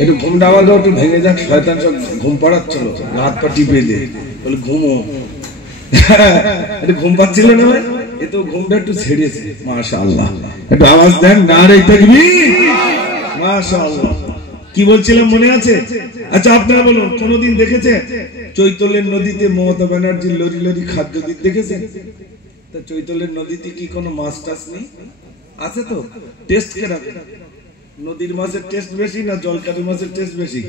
একটু ঘুমটা আবার একটু ভেঙে যাক, শয়তান সব ঘুম পাড়াচ্ছিল, হাত পা টিপে দিয়ে বলে ঘুমো। একটু ঘুম পাচ্ছিল না ভাই, এ তো ঘুমটা একটু ছেড়েছে। মাশাআল্লাহ, একটু আওয়াজ দেন, নারে তাকবীর, মাশাআল্লাহ। কি বলছিলাম মনে আছে? আচ্ছা আপনারা বলুন, কোনদিন দেখেছে চৈতলের নদীতে মমতা ব্যানার্জি লরি লরি খাদ্য দিতে দেখেছেন? তা চৈতলের নদীতে কি কোনো মাছ টাছ নেই? আছে তো। টেস্ট কেরাম, নদীর মাছের টেস্ট বেশি না জলকারি মাছের টেস্ট বেশি?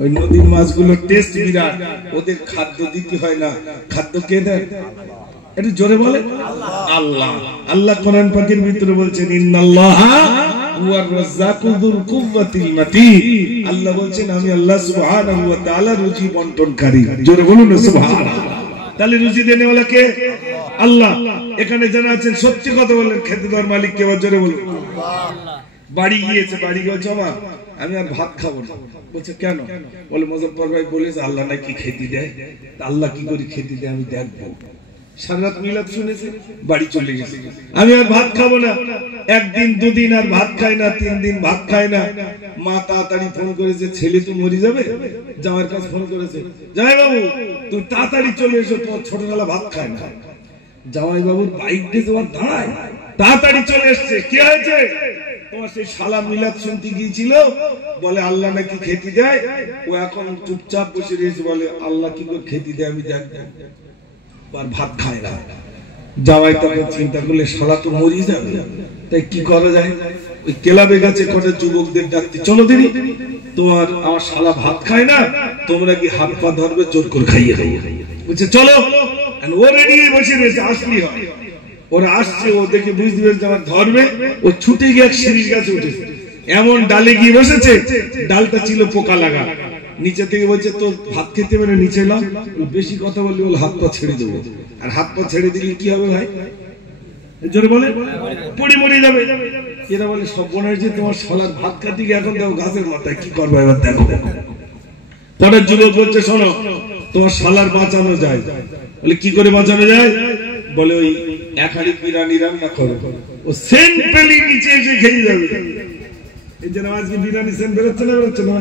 ওই নদীর মাছগুলোর টেস্ট বিরাট, ওদের খাদ্য দিতে হয় না। খাদ্য কে দেয়? একটু জোরে বলে আল্লাহ। আল্লাহ কোরআন পাকের ভিতরে বলছেন, ইন্নাল্লাহা হুয়ার রাজ্জাকু যুল কুওয়াতিল মাতিন। আল্লাহ বলছেন আমি আল্লাহ সুবহানাহু ওয়া তাআলা রুজি বন্টনকারী। জোরে বলুন না সুবহানাল্লাহ। তাহলে রুজি দেনেওয়ালা কে? আল্লাহ। এখানে যারা আছেন সত্যি কথা বলেন, খেতে দেওয়ার মালিক কে? জোরে বলুন আল্লাহ। বাড়ি গিয়েছে, বাড়ি গিয়ে জমা আমি আর ভাত খাবো না। বলছে কেন? বলে মুজফফর ভাই বলেছে আল্লাহ নাকি খেতে দেয়। আল্লাহ কি করে খেতে দেয় আমি দেখবো। সারা রাত মিলাদ শুনেছে, বাড়ি চলে গেছে। আমি আর ভাত খাবো না। 1 দিন 2 দিন আর ভাত খায় না, 3 দিন ভাত খায় না। মা তাড়াতাড়ি ফোন করেছে, ছেলে তো মরে যাবে। জামাইয়ের কাছে ফোন করেছে, জামাই বাবু তুই তাড়াতাড়ি চলে এসো, তোমার ছোটবেলা ভাত খায় না। জামাই বাবুর বাইক দিয়ে তোমার দাঁড়ায়, তাড়াতাড়ি চলে এসছে। কি হয়েছে? তোমার সেই শালা মিলাদ শুনতে গিয়েছিল, বলে আল্লাহ নাকি খেতে দেয়। ও এখন চুপচাপ বসে রয়েছে, বলে আল্লাহ কি করে খেতে দেয় আমি দেখবো। আর ভাত খায় না। জামাই তখন চিন্তা করলে শালা তো মরিয়ে যাবে, তাই কি করা যায়? ওই ক্লাবে গেছে কটা যুবকদের ডাকতে, চলো দিদি তোমার আমার শালা ভাত খায় না, তোমরা কি হাত পা ধরবে, জোর করে খাইয়ে খাইয়ে বলছে চলো। ও রেডি বসে রয়েছে, আসলি হয়। ওরা আসছে, ও দেখে বুঝতে পেরেছে আমার ধরবে, ও ছুটে গিয়ে সিঁড়ির কাছে উঠেছে, এমন ডালে গিয়ে বসেছে, ডালটা ছিল পোকা লাগা। নিচে থেকে বলছে তো ভাত খেতে পারে, নিচে এলাম, বেশি কথা বললে ওর হাত পা ছেড়ে দেবো। আর হাত পা ছেড়ে দিলে কি হবে ভাই? জোরে বলে পড়ে মরে যাবে। এরা বলে সব বোন হয়েছে, তোমার শালার ভাত খাতে গিয়ে এখন দেখো গাছের মাথায়, কি করবো এবার দেখো। পরের যুবক বলছে শোনো, তোমার শালার বাঁচানো যায়। বলে কি করে বাঁচানো যায়? বলে ওই এক হাঁড়ি বিরিয়ানি রান্না করো, ও সেন্ট পেলে নিচে এসে খেয়ে যাবে। এই জন্য আজকে বিরিয়ানি সেন্ট বেরোচ্ছে না, বেরোচ্ছে না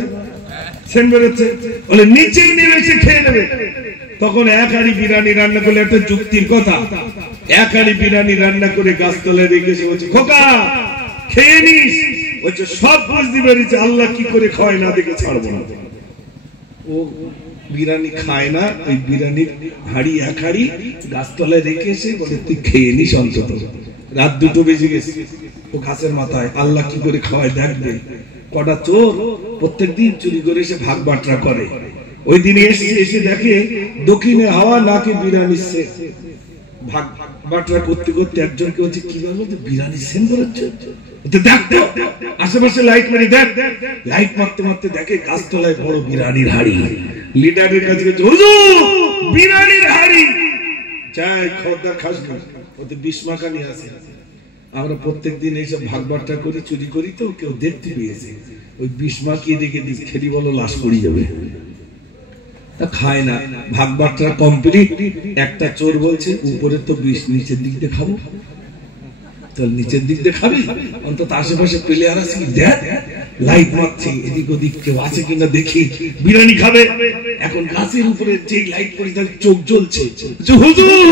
সেন্ট বেরোচ্ছে, বলে নিচে নেমে এসে খেয়ে নেবে। তখন এক হাঁড়ি বিরিয়ানি রান্না করলে, একটা যুক্তির কথা, এক হাঁড়ি বিরিয়ানি রান্না করে গাছতলায় রেখে এসে বলছে খোকা খেয়ে নিস। বলছে সব বুঝতে পেরেছে, আল্লাহ কি করে খাওয়ায় না দেখে ছাড়বো না। ও বিরিয়ানি খায় না, ওই বিরিয়ানির হাড়ি এক হাড়ি গাছতলায় রেখে এসে বলে তুই খেয়ে নিস অন্তত। রাত 2টো বেজে গেছে, ও গাছের মাথায়, আল্লাহ কি করে খাওয়ায় দেখবে। কটা চোর প্রত্যেকদিন চুরি করে এসে ভাগ বাটরা করে। ওই দিন এসে দেখে দক্ষিণে হাওয়া, নাকে বিরিয়ানি সেন্ট। ভাগ বাটরা করতে করতে একজনকে বলছে কি বলবো, বিরিয়ানি সেন্ট বেরোচ্ছে, দেখ তো আশেপাশে লাইট মারি, দেখ। লাইট মারতে মারতে দেখে গাছতলায় বড় বিরিয়ানির হাড়ি। লিডারের কাছে গেছে, হুজুর বিরিয়ানির হাড়ি চাই, খবরদার খাস না, ওতে বিষ মাখা নিয়ে আসে। আমরা প্রত্যেকদিন এইসব ভাগ বাট্টা করি, চুরি করি, তো কেউ দেখতে পেয়েছে, ওই বিষ মাখিয়ে রেখে দিস, খেলি বলো লাশ পড়ে যাবে। খায় না, ভাগ বাট্টা কমপ্লিট। একটা চোর বলছে উপরে তো বিষ, নিচের দিক দিয়ে খাবো। তাহলে নিচের দিক দিয়ে খাবি, অন্তত আশেপাশে প্লেয়ার আছে কি দেখ, লাইট মারছে, এদিক ওদিক কেউ আছে কিনা দেখি, বিরিয়ানি খাবে। এখন গাছের উপরে যে লাইট পড়ে তার চোখ জ্বলছে, হুজুর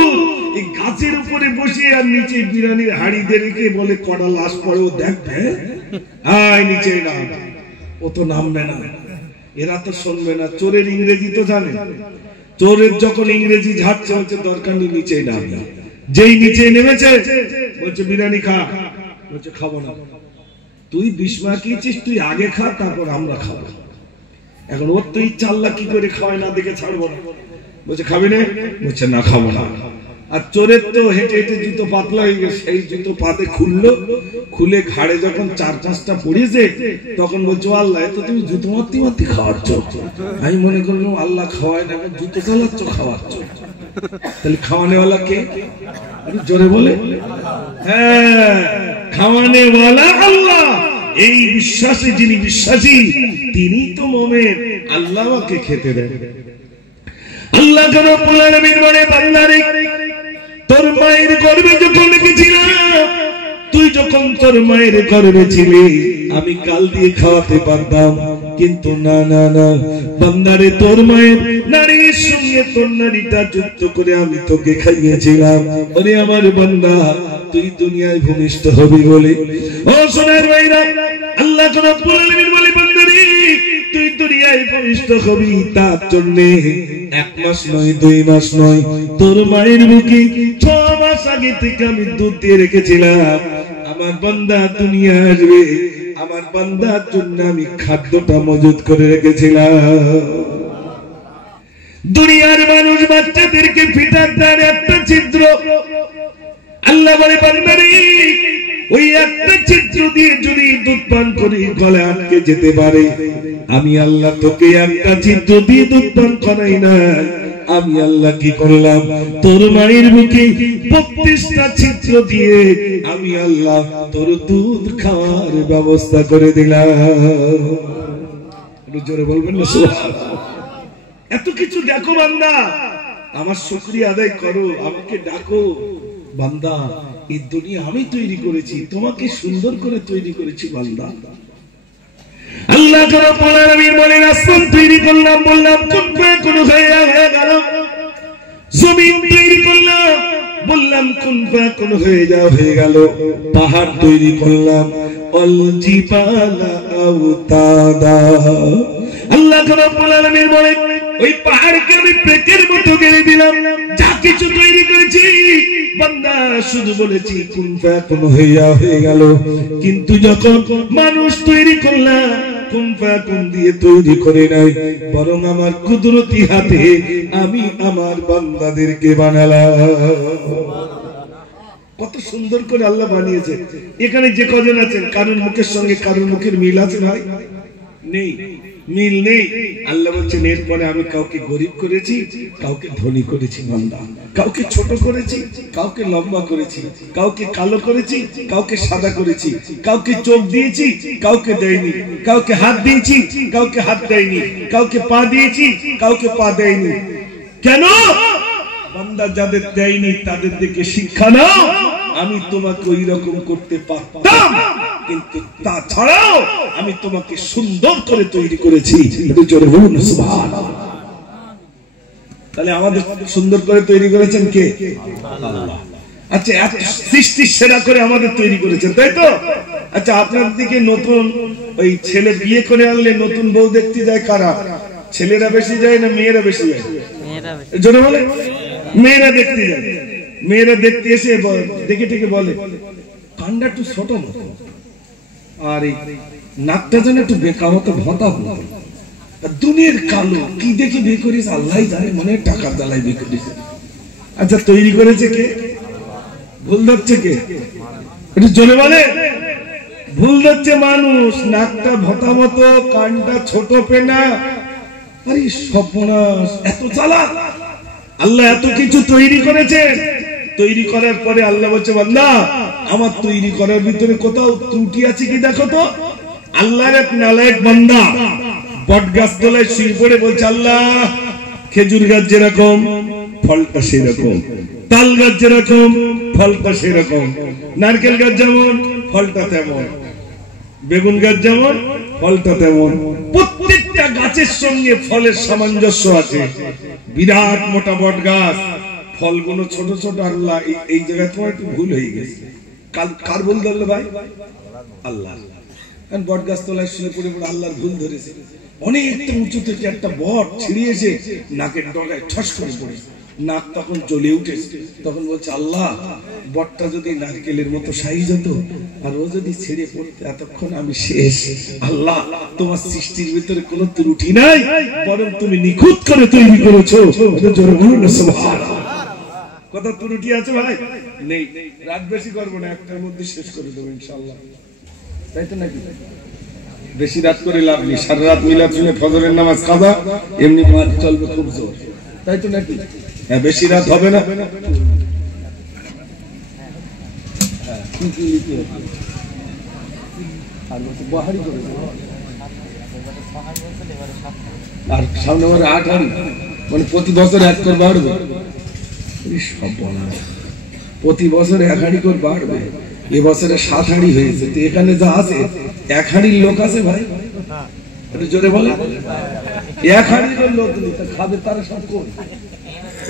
এই গাছের উপরে বসে আর নিচে বিরিয়ানির হাড়ি দিয়ে রেখে বলে কটা লাশ পড়ে, ও দেখবে আয় নিচে না, ও তো নামবে না, এরা তো শুনবে না। চোরের ইংরেজি তো জানে, চোরের যখন ইংরেজি ঝাড়ছে হচ্ছে দরকার নেই, নিচে নামবে। যেই নিচে নেমেছে বলছে বিরিয়ানি খা, বলছে খাবো না। তুই বিষ মাখিয়েছিস, তুই আগে খা, তারপর আমরা খাবো। এখন ওর তো ইচ্ছা, আল্লাহ কি করে খাওয়ায় না দেখে ছাড়বো না। বলছে খাবি না? বলছে না খাবো না। আর চোরের তো হেঁটে হেঁটে জুতো পাতলা হয়ে গেছে, সেই জুতো পাতে খুললো, খুলে ঘাড়ে যখন 4-5টা পড়েছে তখন বলছো আল্লাহ তো তুমি জুতো মারতে মারতে খাওয়াচ্ছ। আমি মনে করলাম আল্লাহ খাওয়ায় না, জুতো চালাচ্ছ খাওয়াচ্ছ। তাহলে খাওয়ানেওয়ালা কে? জোরে বলে হ্যাঁ, খাওয়ানেওয়ালা আল্লাহ। এই বিশ্বাসে যিনি বিশ্বাসী তিনি তো মুমিন, আল্লাহ ওকে খেতে দেন। আল্লাহ রাব্বুল আলামিন বলে বান্দারে, তোর মায়ের গর্ভে যখন রেখেছিলাম, তুই যখন তোর মায়ের গর্ভে ছিলি, আমি কাল দিয়ে খাওয়াতে পারতাম, কিন্তু না না না বান্দারে, তোর মায়ের নারীর সঙ্গে তোর নারীটা যুক্ত করে আমি তোকে খাইয়েছিলাম। ওরে আমার বান্দা, তুই দুনিয়ায় ভূমিষ্ঠ হবি বলে, ও সোনার ভাইরা, আল্লাহ রাব্বুল আলামিন বলে বান্দারে তুই দুনিয়ায় ভূমিষ্ঠ হবি, তার জন্য 1 মাস নয় 2 মাস নয়, তোর মায়ের বুকে 6 মাস আগে থেকে আমি দুধ দিয়ে রেখেছিলাম। আমার বান্দা দুনিয়া আসবে, আমার বান্দার জন্য আমি খাদ্যটা মজুদ করে রেখেছিলাম। দুনিয়ার মানুষ বাচ্চাদেরকে ফিটার দেন একটা ছিদ্র, আল্লাহ বলে বান্দারে ওই একটা ছিদ্র দিয়ে যদি দুধ পান করি গলে আটকে যেতে পারে, আমি আল্লাহ তোকে একটা ছিদ্র দিয়ে দুধ পান করাই না, আমি আল্লাহ কি করলাম, তোর মায়ের মুখে 32টা ছিদ্র দিয়ে আমি আল্লাহ তোর দুধ খাওয়ার ব্যবস্থা করে দিলাম। জোরে বলবেন না সুবহানাল্লাহ। এত কিছু দেখো বান্দা, আমার শুকরিয়া আদায় করো, আমাকে ডাকো। বান্দা এই দুনিয়া আমি তৈরি করেছি, তোমাকে সুন্দর করে তৈরি করেছি বান্দা। আল্লাহ রাব্বুল আলামিন বলেন আসমান তৈরি করলাম, বললাম কোন কোন হয়ে গেল, জমিন তৈরি করলাম, বললাম কোন কোন হয়ে গেল, পাহাড় তৈরি করলাম, অল জিবালা আওতাদা। আল্লাহ রাব্বুল আলামিন বলেন ওই পাহাড়কে আমি পেটের মতো গেড়ে দিলাম, যা কিছু তৈরি শুধু বলেছি কুন ফায়াকুন হয়ে গেল, কিন্তু যখন মানুষ তৈরি করলাম কুন ফায়াকুন দিয়ে তৈরি করে নাই, বরং আমার কুদরতি হাতে আমি আমার বান্দাদেরকে বানালাম। কত সুন্দর করে আল্লাহ বানিয়েছে। এখানে যে কজন আছেন কারোর মুখের সঙ্গে কারোর মুখের মিল আছে ভাই? নেই, মিল নেই। আল্লাহ বলছেন এরপরে আমি কাউকে গরিব করেছি, কাউকে ধনী করেছি বান্দা, কাউকে ছোট করেছি, কাউকে লম্বা করেছি, কাউকে কালো করেছি, কাউকে সাদা করেছি, কাউকে চোখ দিয়েছি, কাউকে দেয়নি, কাউকে হাত দিয়েছি, কাউকে হাত দেয়নি, কাউকে পা দিয়েছি, কাউকে পা দেয়নি। কেন? বান্দা যাদের দেয়নি তাদের দিকে শিক্ষা নাও। আমি তোমাকে ওই রকম করতে পারতাম, কিন্তু তাছাড়াও আমি তোমাকে সুন্দর করে তৈরি করেছি। জোরে বলুন সুবহানাল্লাহ। তাহলে আমাদের সুন্দর করে তৈরি করেছেন কে? আল্লাহ। আচ্ছা, এত সৃষ্টি সেরা করে আমাদের তৈরি করেছেন, তাই তো? আচ্ছা, আপনার দিকে নতুন ওই ছেলে বিয়ে করে আনলে নতুন বউ দেখতে যায় কারা? ছেলেরা বেশি যায় না মেয়েরা বেশি যায়? জোরে বলে মেয়েরা দেখতে যায়। মেয়েরা দেখতে এসে দেখে টেকে বলে কানটা একটু ছোট মতো, আর এই নাকটা যেন একটু বেকা মতো ভতা মতো। দুনিয়ার কালো কি দেখে বিয়ে করিস আল্লাহ জানে, মনে টাকার দালায় বিয়ে করিস। আচ্ছা, তৈরি করেছে কে? ভুল ধরছে কে? একটু জোরে বলে। ভুল ধরছে মানুষ। নাকটা ভতা মতো, কানটা ছোট পেনা। আরে সর্বনাশ, এত চালাক। আল্লাহ এত কিছু তৈরি করেছেন। তৈরি করার পরে আল্লাহ বলছে বান্দা আমার তৈরি করার ভিতরে কোথাও ত্রুটি আছে কি দেখো তো। আল্লাহর এক নালায়েক বান্দা বট গাছ তলায় শুয়ে পড়ে বলছে আল্লাহ খেজুর গাছ যেরকম ফলটা সেরকম, তাল গাছ যেরকম ফলটা সেরকম, নারকেল গাছ যেমন ফলটা তেমন, বেগুন গাছ যেমন ফলটা তেমন। প্রত্যেকটা গাছের সঙ্গে ফলের সামঞ্জস্য আছে। বিরাট মোটা বট গাছ, ফলগুলো ছোট ছোট। আল্লাহ এই জায়গায় তোমার একটু ভুল হয়ে গেছে। কার ভুল ধরলো ভাই? আল্লাহ। বট গাছ তলায় শুয়ে পড়ে পড়ে আল্লাহর ভুল ধরেছে। অনেকটা উঁচু থেকে একটা বট ছিড়িয়েছে, নাকের ডগায় ঠস করে পড়ে, নাক তখন জ্বলে উঠেছে। তখন বলছে আল্লাহ বটটা যদি নারকেলের মতো সাইজ হতো আর ও যদি ছেড়ে পড়তে এতক্ষণ আমি শেষ। আল্লাহ তোমার সৃষ্টির ভিতরে কোনো ত্রুটি নাই, বরং তুমি নিখুঁত করে তৈরি করেছো। জোরে বলুন সুবহানাল্লাহ। কত ত্রুটি আছে ভাই? নেই। রাত বেশি করবো না, একটার মধ্যে শেষ করে দেবো ইনশাআল্লাহ, তাই তো নাকি? বেশি রাত করে লাভ নেই। সারা রাত মিলাদ শুনে ফজরের নামাজ কাজা, এমনি মাছ চলবে খুব জোর, তাই তো নাকি? হ্যাঁ, বেশি রাত হবে না। আর সামনে 8 হাড়ি, মানে প্রতি বছর 1 করে বাড়বে। প্রতি বছর 1 হাড়ি করে বাড়বে। এবছরে 7 হাড়ি হয়েছে। তো এখানে যা আছে 1 হাড়ির লোক আছে ভাই, একটু জোরে বলে। 1 হাড়ির লোক খাবে তারা সব কোন?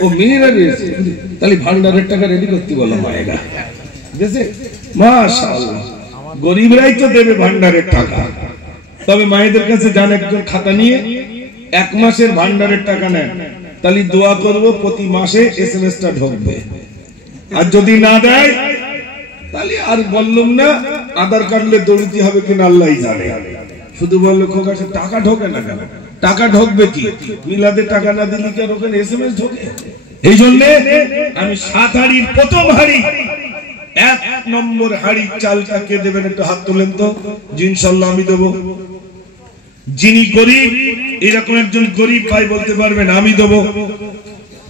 ও মিনিরা দিয়েছে, তাহলে ভান্ডারের টাকা রেডি করতে বলো মায়েরা। মাশাআল্লাহ, গরিবরাই তো দেবে ভান্ডারের টাকা। তবে মায়েদের কাছে যান, একজন খাতা নিয়ে 1 মাসের ভান্ডারের টাকা নেন, তাহলে দোয়া করব প্রতি মাসে এসএমএসটা ঢুকবে। আর যদি না দেয় তাহলে আর বললাম না, আধার কার্ডলে দৌড়তে হবে কিনা আল্লাহই জানে। শুধু বললো খোকা টাকা ঢোকে না কেন? টাকা ঢোকবে কি? মিলাদে টাকা না দিলে কি আর ওখানে এসএমএস ঢোকে? এই জন্য আমি 7 হাড়ির প্রথম হাড়ি, 1 নম্বর হাড়ির চালটা কে দেবেন একটু হাত তোলেন তো। ইনশাআল্লাহ আমি দেবো। যিনি গরিব, এরকম একজন গরিব ভাই বলতে পারবেন আমি দেবো।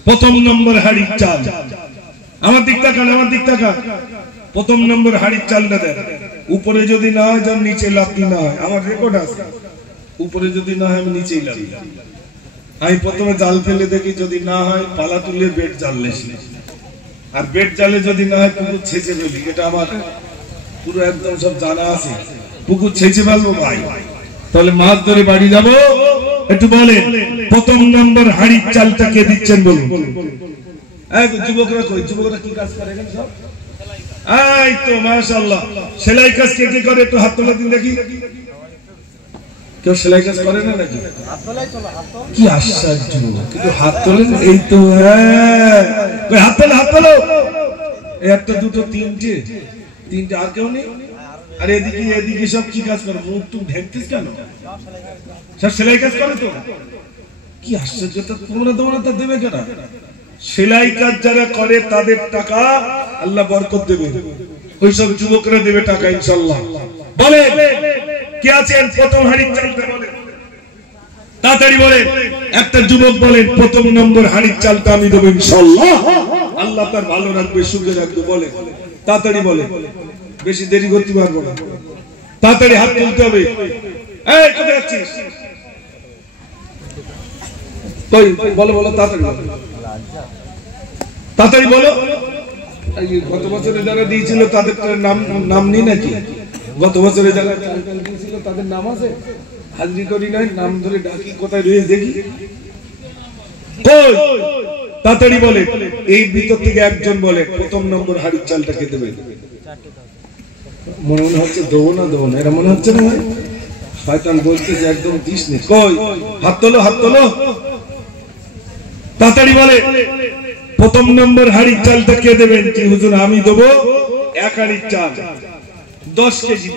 প্রথম নম্বর হাড়ির চাল। আমার দিক তাকান, আমার দিক তাকান। প্রথম নম্বর হাড়ির চালটা দেন। উপরে যদি না হয় যেন নিচে লাথি না হয়। আমার রেকর্ড আছে, উপরে যদি না হয় আমি নিচেই লাথি। আমি প্রথমে জাল ফেলে দেখি, যদি না হয় পালা তুলে বেড জাললে, আর বেড জালে যদি না হয় পুকুর ছেঁচে ফেলি। এটা আমার পুরো একদম সব জানা আছে। পুকুর ছেঁচে ফেলবো ভাই, তাহলে মাছ ধরে বাড়ি যাবো। একটু বলেন প্রথম নম্বর হাড়ির চালটা কে দিচ্ছেন বলুন। যুবকরা কই? যুবকরা কি কাজ করে এখানে সব? এই তো মাশাআল্লাহ, সেলাই কাজ কে কে করে একটু হাত তোলা দিন দেখি। কেউ সেলাই কাজ করে না নাকি? কি আশ্চর্য, কিন্তু হাত তোলেন। এই তো হাত তোলো, হাত তোলো। একটা দুটো তিনটে তিনটে আর কেউ নেই? আর এদিকে এদিকে সব কি কাজ করে? মুখ টুক ঢেকতিস কেন? সব সেলাই কাজ করে তো। কি আশ্চর্য! তোমরা তো দেবে কেন? সেলাই কাজ যারা করে তাদের টাকা আল্লাহ বরকত দেবে, ওই সব যুবকরা দেবে টাকা ইনশাআল্লাহ। বলে কে আছেন প্রথম হাড়ির চালটা বলেন, তাড়াতাড়ি বলেন। একটা যুবক বলেন প্রথম নম্বর হাড়ির চালটা আমি দেবো ইনশাআল্লাহ, আল্লাহ তার ভালো রাখবে, সুখে রাখবে। বলে তাড়াতাড়ি বলে, বেশি দেরি করতে পারবো না, তাড়াতাড়ি হাত তুলতে হবে। এই কোথায় যাচ্ছিস? কই বলো বলো, তাড়াতাড়ি বলো, তাড়াতাড়ি বলো। গত বছরে যারা দিয়েছিল তাদের নাম নেই নাকি? গত বছরে যারা দিয়েছিল তাদের নাম আছে? হাজিরি করি নাই, নাম ধরে ডাকি, কোথায় রয়েছে দেখি। কই তাড়াতাড়ি বলে। এই ভিতর থেকে একজন বলে প্রথম নম্বর হাড়ির চালটা কে দেবে? মনে হচ্ছে দেবো না দেবো না, এটা মনে হচ্ছে না। শয়তান বলতেছে একদম দিস নি। কই হাত তোলো, হাত তোলো, তাড়াতাড়ি বলে প্রথম নম্বর হাড়ির চালটা কে দেবেন? হুজুর আমি দেবো 1 হাড়ির চাল, 10 কেজি।